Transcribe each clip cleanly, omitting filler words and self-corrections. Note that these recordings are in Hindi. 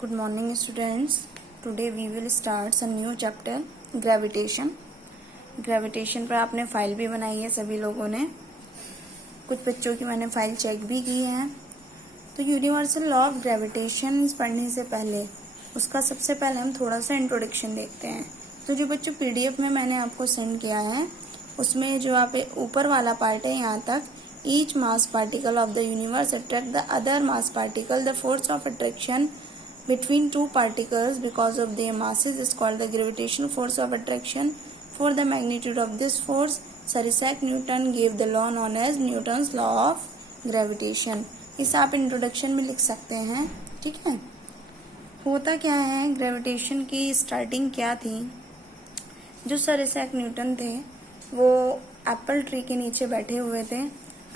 Good morning students. Today we will start some new chapter gravitation. Gravitation पर आपने फाइल भी बनाई है सभी लोगों ने, कुछ बच्चों की मैंने फाइल चेक भी की है। तो यूनिवर्सल लॉ ऑफ ग्रेविटेशन पढ़ने से पहले उसका सबसे पहले हम थोड़ा सा इंट्रोडक्शन देखते हैं। तो जो बच्चों पीडीएफ में मैंने आपको सेंड किया है उसमें जो आप ऊपर वाला पार्ट है यहाँ तक, each mass particle of the universe attract the other mass particle, the force of attraction between two particles because of their masses is called the gravitational force of attraction. For the magnitude of this force, Sir Isaac Newton gave the law known as Newton's law of gravitation. इस आप इंट्रोडक्शन में लिख सकते हैं, ठीक है। होता क्या है, ग्रेविटेशन की स्टार्टिंग क्या थी। जो सर इसैक न्यूटन थे वो एप्पल ट्री के नीचे बैठे हुए थे,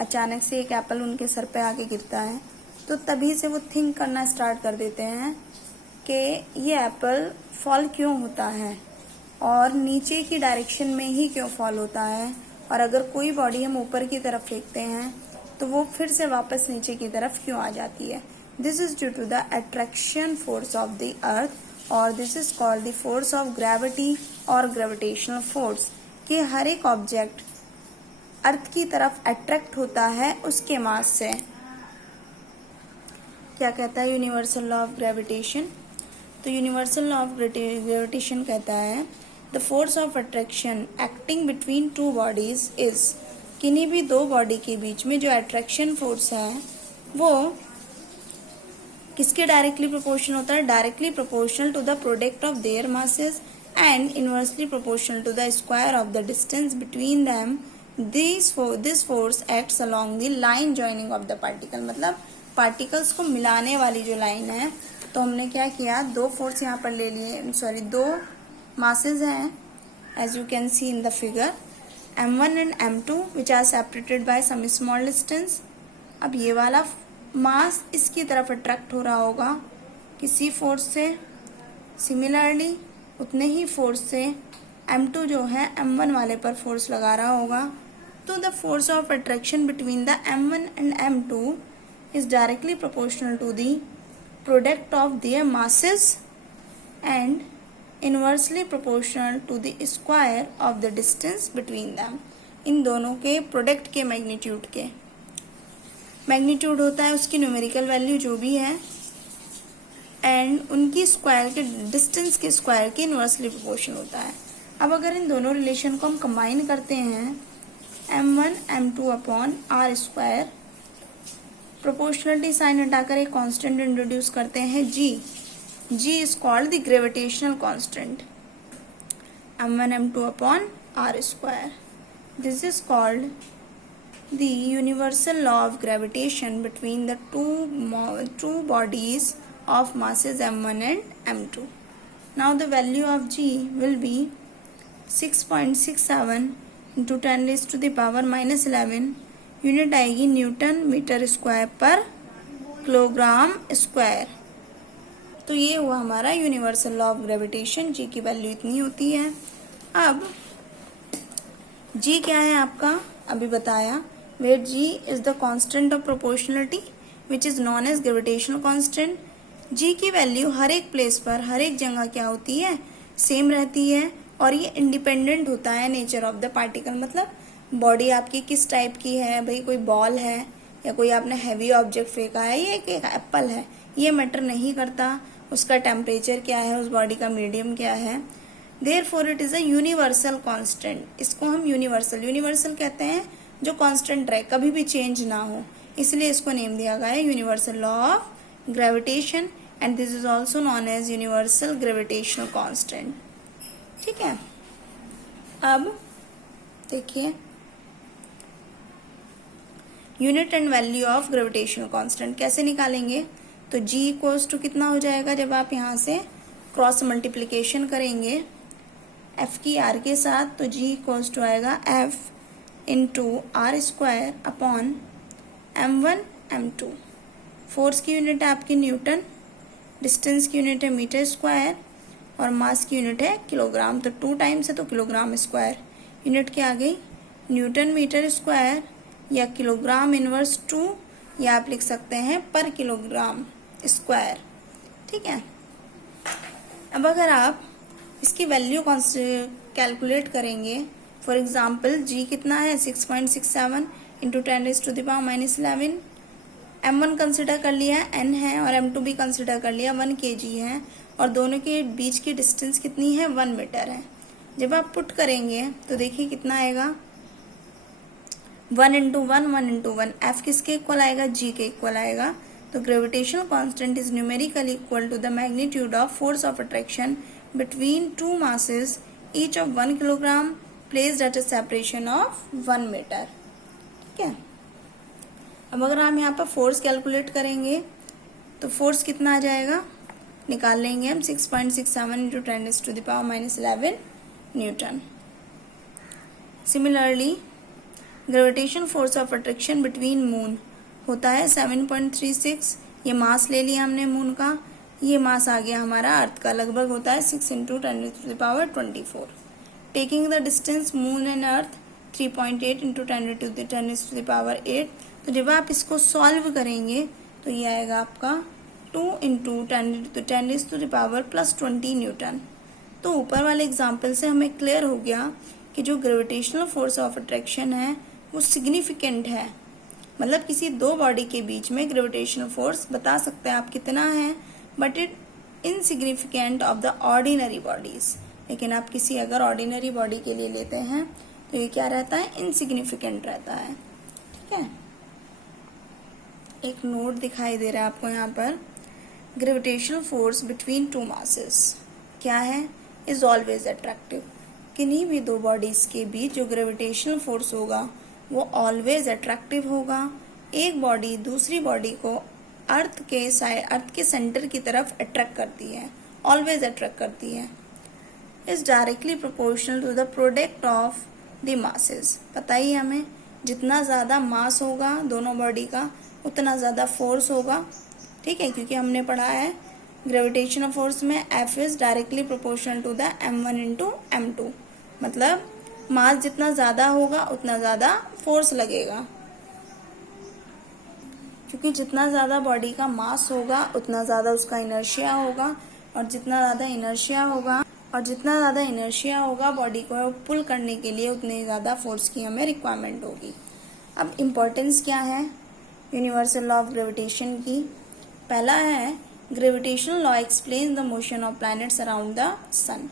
अचानक से एक एप्पल उनके सर पे आके गिरता है। तो तभी से वो थिंक करना स्टार्ट कर देते हैं कि ये एप्पल फॉल क्यों होता है और नीचे की डायरेक्शन में ही क्यों फॉल होता है, और अगर कोई बॉडी हम ऊपर की तरफ फेंकते हैं तो वो फिर से वापस नीचे की तरफ क्यों आ जाती है। This is due to the attraction force of the earth और this is called the force of gravity और ग्रेविटेशनल फोर्स। कि हर एक ऑब्जेक्ट अर्थ की तरफ अट्रैक्ट होता है उसके मास से। क्या कहता है यूनिवर्सल लॉ ऑफ ग्रेविटेशन। तो यूनिवर्सल लॉ ऑफ ग्रेविटेशन कहता है the force of attraction acting between two bodies is, किन्हीं भी दो बॉडी के बीच में जो अट्रैक्शन फोर्स है वो किसके डायरेक्टली प्रोपोर्शनल होता है, directly proportional to the product of their masses and inversely proportional to the square of the distance between them. This force acts along the line joining of the particle. मतलब पार्टिकल्स को मिलाने वाली जो लाइन है, तो हमने क्या किया, दो फोर्स यहाँ पर ले लिए, दो मासेस हैं as you can see in the figure, m1 and m2 which are separated by some small distance. अब ये वाला मास इसकी तरफ अट्रैक्ट हो रहा होगा किसी फोर्स से, सिमिलरली उतने ही फोर्स से m2 जो है m1 वाले पर फोर्स लगा रहा होगा। तो the force of attraction between the m1 and m2 is directly proportional to the product of their masses and inversely proportional to the square of the distance between them। इन दोनों के प्रोडक्ट के मैग्नीट्यूड के, मैग्नीट्यूड होता है उसकी न्यूमेरिकल वैल्यू जो भी है, एंड उनकी स्क्वायर के डिस्टेंस के स्क्वायर के इनवर्सली प्रोपोर्शनल होता है। अब अगर इन दोनों रिलेशन को हम कंबाइन करते हैं, m1 m2 upon r square, proportionality sign हटाकर एक कांस्टेंट इंट्रोड्यूस करते हैं g is called the gravitational constant, m1 m2 upon r square. This is called the universal law of gravitation between the two bodies of masses m1 and m2। Now the value of g will be 6.67 into 10 raised to the power -11। Unit आएगी newton metre square per kilogram square. तो ये हुआ हमारा universal law of gravitation. G की वैल्यू इतनी होती है। अब जी क्या है आपका, अभी बताया, wait G is the constant of proportionality which is known as gravitational constant. G की वैल्यू हर एक प्लेस पर, हर एक जगह क्या होती है, सेम रहती है, और ये इंडिपेंडेंट होता है नेचर ऑफ द पार्टिकल। मतलब बॉडी आपकी किस टाइप की है, भाई कोई बॉल है या कोई आपने हैवी ऑब्जेक्ट फेंका है, ये एक एप्पल है, ये मैटर नहीं करता। उसका टेम्परेचर क्या है, उस बॉडी का मीडियम क्या है। Therefore it is a universal constant. इसको हम यूनिवर्सल कहते हैं जो कांस्टेंट रहे, कभी भी चेंज ना हो, इसलिए इसको नेम दिया गया है universal law of gravitation, and this is also known as universal gravitational constant. ठीक है। अब देखिए unit and value of gravitational constant कैसे निकालेंगे। तो g इक्वल्स टू कितना हो जाएगा, जब आप यहाँ से क्रॉस मल्टीप्लिकेशन करेंगे f की r के साथ, तो g इक्वल्स टू आएगा f into r square upon m1 m2। Force की यूनिट है आपकी न्यूटन, डिस्टेंस की यूनिट है मीटर स्क्वायर, और मास की यूनिट है किलोग्राम। तो 2 टाइम्स है तो किलोग्राम स्क्वायर। यूनिट क्या आ गई, न्यूटन मीटर स्क्वायर या किलोग्राम इनवर्स 2, या आप लिख सकते हैं पर किलोग्राम स्क्वायर। ठीक है। अब अगर आप इसकी वैल्यू कैलकुलेट करेंगे, फॉर एग्जाम्पल जी कितना है 6.67 इंटू 10⁻⁻11, m1 कंसिडर कर लिया है n है और m2 भी कंसिडर कर लिया 1 kg है और दोनों के बीच की डिस्टेंस कितनी है 1 मीटर है। जब आप पुट करेंगे तो देखिए कितना आएगा 1 इंटू 1 एफ किसके इक्वल आएगा जी के इक्वल आएगा। तो gravitational constant is numerically equal to the magnitude of force of attraction between two masses each of 1 kilogram placed at a separation of 1 metre. ठीक है, अब अगर हम यहाँ पर फोर्स कैलकुलेट करेंगे तो फोर्स कितना आ जाएगा, निकाल लेंगे हम 6.67 into 10⁻⁻11 Newton. Similarly gravitation force of attraction between moon होता है 7.36। ये मास ले लिया हमने मून का, ये मास आ गया हमारा अर्थ का, लगभग होता है 6 into 10⁻24। Taking the distance moon and earth 3.8 into 10⁻8। तो जब आप इसको सॉल्व करेंगे तो ये आएगा आपका 2 इंटू 10⁻+20 न्यूटन। तो ऊपर वाले एग्जाम्पल से हमें क्लियर हो गया कि जो ग्रेविटेशनल फोर्स ऑफ अट्रैक्शन है वो सिग्निफिकेंट है, मतलब किसी दो बॉडी के बीच में ग्रेविटेशनल फोर्स बता सकते हैं आप कितना है, but it insignificant of the ordinary bodies. लेकिन आप किसी अगर ऑर्डिनरी बॉडी के लिए लेते हैं तो ये क्या रहता है, इनसिग्निफिकेंट रहता है। ठीक है, एक नोट दिखाई दे रहा है आपको यहाँ पर, gravitational force between two masses क्या है, इज ऑलवेज अट्रैक्टिव। किन्हीं भी दो बॉडीज के बीच जो ग्रेविटेशनल फोर्स होगा वो ऑलवेज अट्रैक्टिव होगा। एक बॉडी दूसरी बॉडी को अर्थ के सेंटर की तरफ अट्रैक्ट करती है, ऑलवेज अट्रैक्ट करती है। Is directly proportional to the product of the masses. पता ही हमें जितना ज़्यादा मास होगा दोनों बॉडी का उतना ज़्यादा फोर्स होगा। ठीक है, क्योंकि हमने पढ़ा है ग्रेविटेशनल फोर्स में F is directly proportional to the m1 into m2, मतलब मास जितना ज़्यादा होगा उतना ज़्यादा फोर्स लगेगा। क्योंकि जितना ज़्यादा बॉडी का मास होगा उतना ज़्यादा उसका इनर्शिया होगा, और जितना ज़्यादा इनर्शिया होगा बॉडी को पुल करने के लिए उतनी ज़्यादा फोर्स की हमें रिक्वायरमेंट होगी। अब इम्पोर्टेंस क्या है यूनिवर्सल लॉ ऑफ ग्रेविटेशन की। पहला है gravitational law explain the motion of planets around the sun,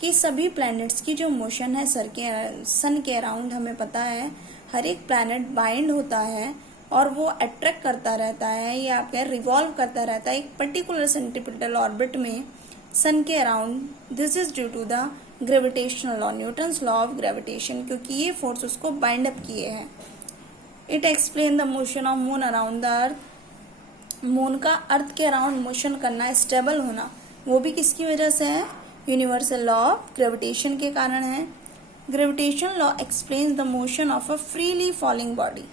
कि सभी प्लैनेट्स की जो मोशन है सन के अराउंड, हमें पता है हर एक प्लैनेट बाइंड होता है और वो अट्रैक्ट करता रहता है या आप कहें रिवॉल्व करता रहता है एक पर्टिकुलर सेंटीपिटल ऑर्बिट में सन के अराउंड। This is due to the gravitational law, Newton's law of gravitation, क्योंकि ये फोर्स उसको बाइंड अप किए हैं। It explain the motion of moon around the earth. Moon का अर्थ के अराउंड मोशन करना, स्टेबल होना, वो भी किसकी वजह से है, यूनिवर्सल लॉ ऑफ ग्रेविटेशन के कारण है। Gravitation law explains the motion of a freely falling body.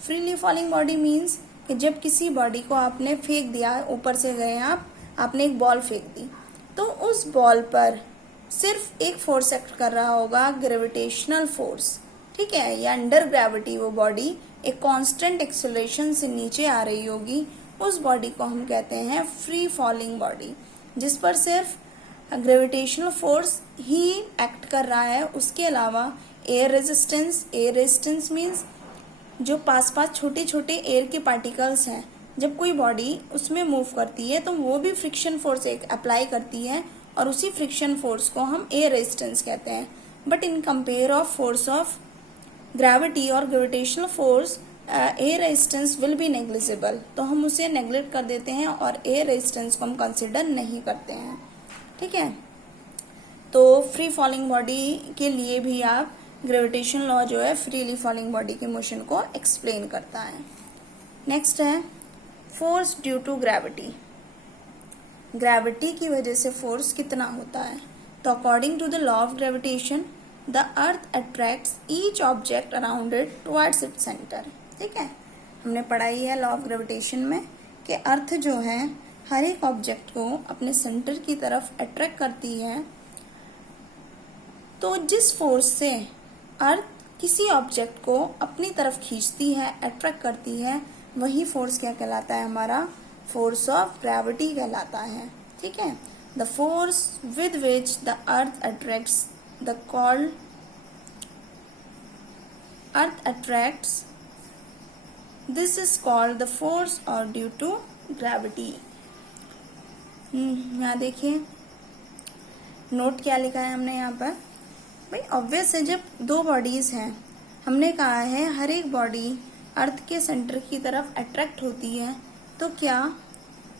Freely falling body means कि जब किसी बॉडी को आपने फेंक दिया, ऊपर से गए आपने एक बॉल फेंक दी, तो उस बॉल पर सिर्फ एक फोर्स एक्ट कर रहा होगा, ग्रेविटेशनल फोर्स। ठीक है, या अंडर ग्रेविटी वो बॉडी एक कांस्टेंट एक्सेलरेशन से नीचे आ रही होगी, उस बॉडी को हम कहते हैं फ्री फॉलिंग बॉडी, जिस पर सिर्फ ग्रेविटेशनल फोर्स ही एक्ट कर रहा है। उसके अलावा एयर रेजिस्टेंस मीन्स जो पास छोटे छोटे एयर के पार्टिकल्स हैं, जब कोई बॉडी उसमें मूव करती है तो वो भी फ्रिक्शन फोर्स अप्लाई करती है और उसी फ्रिक्शन फोर्स को हम एयर रेजिस्टेंस कहते हैं। But in compare of force of gravity और gravitational force, air resistance will be negligible, तो हम उसे नेग्लेक्ट कर देते हैं और एयर रेजिस्टेंस को हम कंसिडर नहीं करते हैं। ठीक है, तो फ्री फॉलिंग बॉडी के लिए भी आप ग्रेविटेशन लॉ जो है फ्रीली फॉलिंग बॉडी के मोशन को एक्सप्लेन करता है। नेक्स्ट है force due to gravity. Gravity की वजह से फोर्स कितना होता है, तो according to the law of gravitation the earth attracts each object around it towards its centre. ठीक है, हमने पढ़ाई है लॉ ऑफ ग्रेविटेशन में कि अर्थ जो है हर एक ऑब्जेक्ट को अपने सेंटर की तरफ अट्रैक्ट करती है। तो जिस फोर्स से अर्थ किसी ऑब्जेक्ट को अपनी तरफ खींचती है, अट्रैक्ट करती है, वही फोर्स क्या कहलाता है, हमारा फोर्स ऑफ ग्रेविटी कहलाता है। ठीक है, The force with which the earth attracts this is called the force or due to gravity. यहाँ देखिए नोट क्या लिखा है हमने यहाँ पर। भाई ऑब्वियस है, जब दो बॉडीज हैं, हमने कहा है हर एक बॉडी अर्थ के सेंटर की तरफ अट्रैक्ट होती है, तो क्या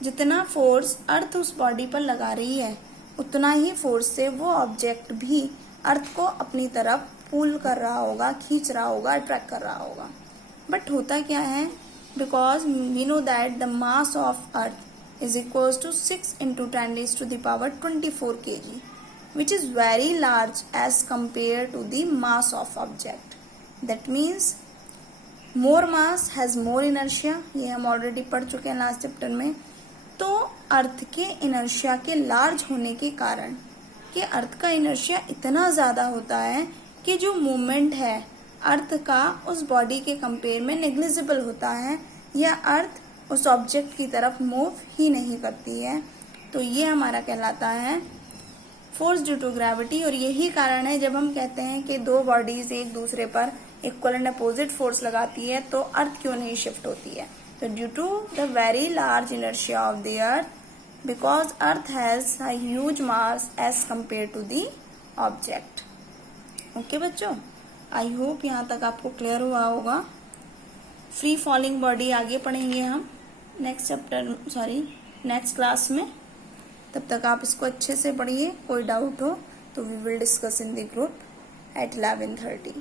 जितना फोर्स अर्थ उस बॉडी पर लगा रही है उतना ही फोर्स से वो ऑब्जेक्ट भी अर्थ को अपनी तरफ पुल कर रहा होगा, खींच रहा होगा, अट्रैक्ट कर रहा होगा। बट होता क्या है, because we know that the mass of earth is equal to 6 into 10⁻24 kg, which is very large as compared to the mass of object. That means more mass has more inertia. ये हम ऑलरेडी पढ़ चुके हैं लास्ट चैप्टर में। तो अर्थ के इनर्शिया के लार्ज होने के कारण कि अर्थ का इनर्शिया इतना ज़्यादा होता है कि जो मूवमेंट है अर्थ का उस बॉडी के कंपेयर में नेग्लिजिबल होता है, या अर्थ उस ऑब्जेक्ट की तरफ मूव ही नहीं करती है। तो ये हमारा कहलाता है फोर्स ड्यू टू ग्रेविटी। और यही कारण है जब हम कहते हैं कि दो बॉडीज एक दूसरे पर इक्वल एंड अपोजिट फोर्स लगाती है तो अर्थ क्यों नहीं शिफ्ट होती है। तो due to the very large inertia of the earth, because earth has a huge mass as compare to the object. Okay बच्चों, आई होप यहाँ तक आपको क्लियर हुआ होगा। फ्री फॉलिंग बॉडी आगे पढ़ेंगे हम नेक्स्ट क्लास में। तब तक आप इसको अच्छे से पढ़िए। कोई डाउट हो तो we will discuss in the group at 11:30।